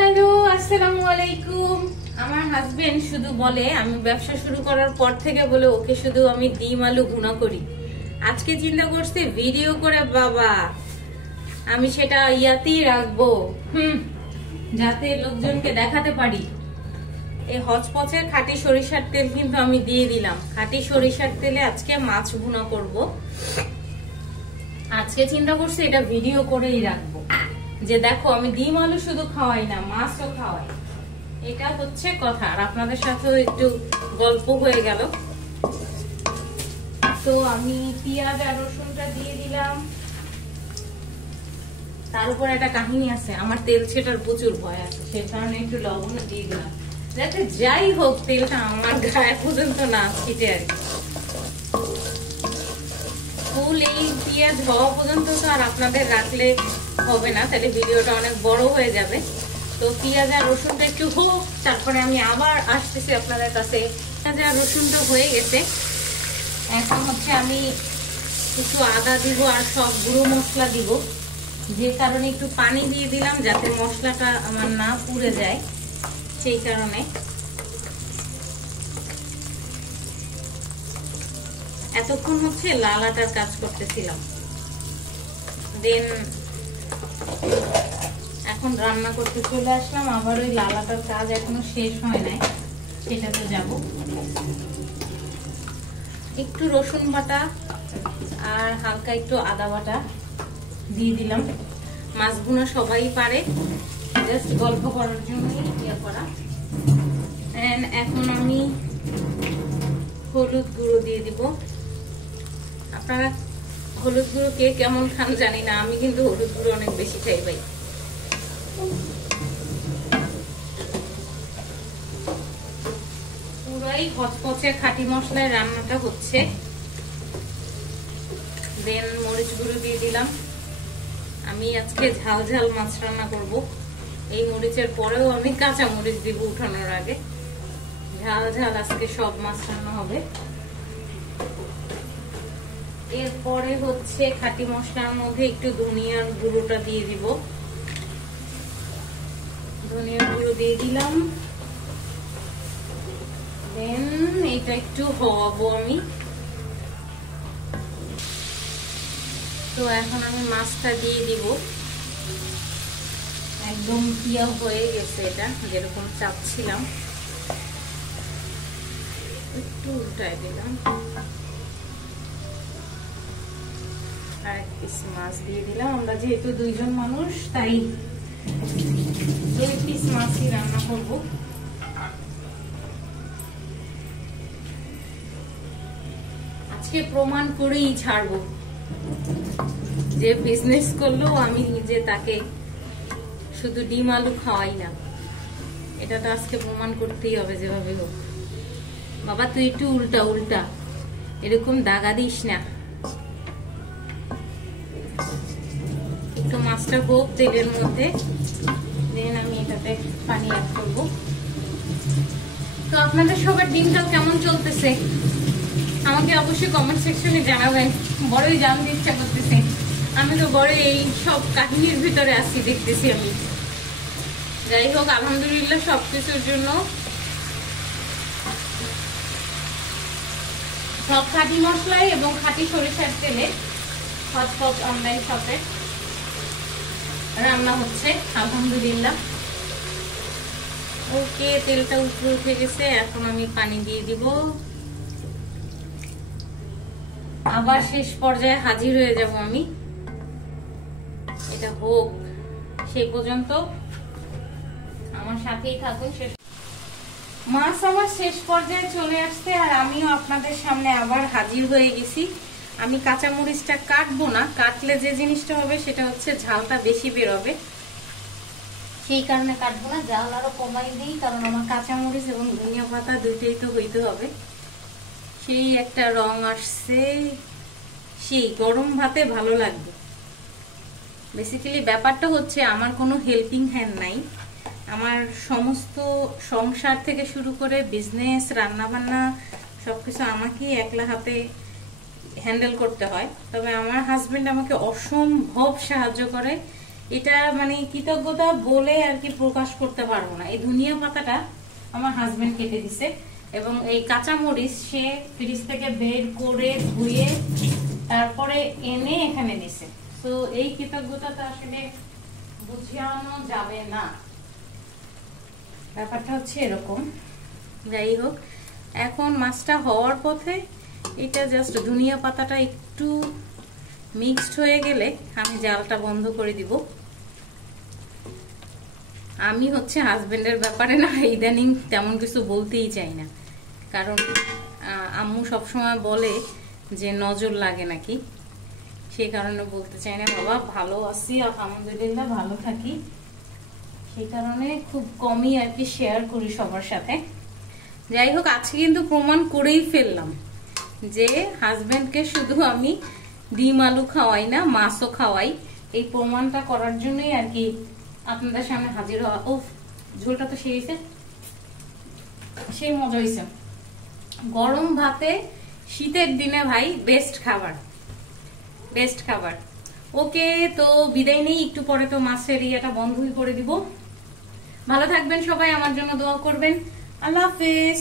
Hello, আসসালামু আলাইকুম। আমার হাজবেন্ড শুধু বলে, আমি ব্যবসা শুরু করার পর থেকে বলে ওকে শুধু আমি ডিম আলু ভুনা করি। আজকে চিন্তা করছি ভিডিও করে বাবা আমি সেটা ইয়াতেই রাখবো, যাতে লোকজনকে দেখাতে পারি। এই হচপচের খাঁটি সরিষার তেল কিন্তু আমি দিয়ে দিলাম। খাঁটি সরিষার তেলে আজকে মাছ ভুনা করব। আজকে চিন্তা করছি এটা ভিডিও করেই রাখবো, যে দেখো আমি ডিম আলু শুধু খাওয়াই না, মাছও খাওয়াই। এটা হচ্ছে কথা। আর আপনাদের সাথেও একটু গল্প হয়ে গেল। তো আমি পেঁয়াজ আর রসুনটা দিয়ে দিলাম। তার উপর একটা কাহিনী আছে, আমার তেল ছেটার প্রচুর ভয় আছে, সে কারণে একটু লবণ দিয়ে দিলাম, যাতে যাই হোক তেলটা আমার গায়ে পর্যন্ত না ছিটে আর কি। ফুল এই পেঁয়াজ হওয়া পর্যন্ত তো আর আপনাদের রাখলে হবে না, তাহলে ভিডিওটা অনেক বড় হয়ে যাবে। তো পেঁয়াজ আর রসুনটা একটু হোক, তারপরে আমি আবার আসতেছি আপনাদের কাছে। পেঁয়াজ আর রসুনটা হয়ে গেছে, এখন হচ্ছে আমি একটু আদা দিব আর সব গুঁড়ো মশলা দিব। যে কারণে একটু পানি দিয়ে দিলাম, যাতে মশলাটা আমার না পুড়ে যায়, সেই কারণে। এতক্ষণ হচ্ছে লাল আটার কাজ করতেছিলাম, দেন এখন রান্না করতে চলে আসলাম। আবার ওই লাল আটার কাজ এখনো শেষ হয় নাই, সেটাতে যাব। একটু রসুন বাটা আর হালকা একটু আদা বাটা দিয়ে দিলাম। মাছ ভুনা সবাই পারে, জাস্ট গল্প করার জন্যই ইয়ে করা। এখন আমি হলুদ গুঁড়ো দিয়ে দিব। আপনারা হলুদ গুঁড়ো কে কেমন খান জানি না, আমি কিন্তু হলুদ গুঁড়ো অনেক বেশি খাই ভাই। পুরাই হচপচে খাঁটি মশলায় রান্নাটা হচ্ছে। দেন মরিচ গুঁড়ো দিয়ে দিলাম। আমি আজকে ঝাল ঝাল মাছ রান্না করব। এই মরিচের পরেও আমি কাঁচা মরিচ দিব উঠানোর আগে। ঝাল ঝাল আজকে সব মাছ রান্না হবে। এরপরে হচ্ছে খাঁটি মশলার মধ্যে একটু ধনিয়ার গুঁড়োটা দিয়ে দিব। ধনিয়ার গুঁড়ো দিয়ে দিলাম। দেন এটা একটু হওয়াবো আমি। তো এখন আমি মাছটা দিয়ে দিব। একদম পিয়া হয়ে গেছে, এটা যেরকম চাচ্ছিলাম। একটু উল্টায় দিলাম। আর এক পিস মাছ দিয়ে দিলাম। আমরা যেহেতু দুইজন মানুষ, তাই 2 পিস মাছই রান্না করব। আজকে প্রমাণ করেই ছাড়বো যে বিজনেস করলেও আমি নিজে তাকে শুধু ডিম আলু খাওয়াই না। এটা তো আজকে প্রমাণ করতেই হবে যেভাবে হোক। বাবা তুই একটু উল্টা উল্টা, এরকম দাগা দিস না। একটু মাছটা হোক তেলের মধ্যে, দেন আমি এটাতে পানি অ্যাড করবো। তো আপনাদের সবার দিনকাল কেমন চলতেছে আমাকে অবশ্যই কমেন্ট সেকশনে জানাবেন। বড়ই জানতে ইচ্ছা করতেছে। আমি তো বড় এই সব কাহিনীর ভিতরে আছি, দেখতেছি আমি। যাই হোক, আলহামদুলিল্লাহ সবকিছুর জন্য। সব খাঁটি মশলাই এবং খাঁটি সরিষার তেলে হটপট অনলাইন শপে রান্না হচ্ছে, আলহামদুলিল্লাহ। ওকে, তেলটা উপরে উঠে গেছে। এখন আমি পানি দিয়ে দিব। আবার শেষ পর্যায়ে হাজির হয়ে যাব আমি। এটা হোক, সেই পর্যন্ত আমার সাথেই থাকুন। মাছ আমার শেষ পর্যায়ে চলে আসছে, আর আমিও আপনাদের সামনে আবার হাজির হয়ে গেছি। আমি কাঁচা মরিচটা কাটবো না, কাটলে যে জিনিসটা হবে সেটা হচ্ছে ঝালটা বেশি বেরোবে, সেই কারণে কাটবো না। ঝাল আরো কমাই দিই, কারণ আমার কাঁচা মরিচ এবং ধনিয়া পাতা দুইটাই তো হইতে হবে। সেই একটা রং আসছে, সেই গরম ভাতে ভালো লাগবে। বেসিক্যালি ব্যাপারটা হচ্ছে আমার কোনো হেল্পিং হ্যান্ড নাই। আমার সমস্ত সংসার থেকে শুরু করে বিজনেস, রান্নাবান্না সবকিছু আমাকেই একলা হাতে হ্যান্ডেল করতে হয়। তবে আমার হাজবেন্ড আমাকে অসম্ভব সাহায্য করে এটা মানে কৃতজ্ঞতা বলে আর কি প্রকাশ করতে পারবো না। এই ধনিয়া পাতাটা আমার হাজবেন্ড কেটে দিছে এবং এই কাঁচামরিচ সে ফ্রিজ থেকে বের করে ধুয়ে তারপরে এনে এখানে দিছে। তো এই কৃতজ্ঞতাটা আসলে বুঝানো যাবে না, ব্যাপারটা হচ্ছে এরকম। যাই হোক, এখন মাছটা হওয়ার পথে এটা জাস্ট ধনিয়া পাতাটা একটু মিক্সড হয়ে গেলে আমি জালটা বন্ধ করে দিব। আমি হচ্ছে হাজবেন্ডের ব্যাপারে না ইদানিং তেমন কিছু বলতেই চাই না, কারণ আম্মু সবসময় বলে যে নজর লাগে নাকি, সেই কারণে বলতে চাই না। বাবা ভালো আছি আলহামদুলিল্লাহ, ভালো থাকি, সেই কারণে খুব কমই আর কি শেয়ার করি সবার সাথে। যাই হোক, আজকে কিন্তু প্রমাণ করেই ফেললাম যে হাজবেন্ডকে শুধু আমি ডিম আলু খাওয়াই না, মাছও খাওয়াই। এই প্রমাণটা করার জন্যই আর কি আপনাদের সামনে হাজির হওয়া। ও ঝোলটা তো সেই মজা হয়েছে। গরম ভাতে শীতের দিনে ভাই বেস্ট খাবার, বেস্ট খাবার। ওকে, তো বিদায় নেই, একটু পরে তো মাছের ইয়েটা বন্ধই করে দিব। ভালো থাকবেন সবাই, আমার জন্য দোয়া করবেন। আল্লাহ হাফেজ।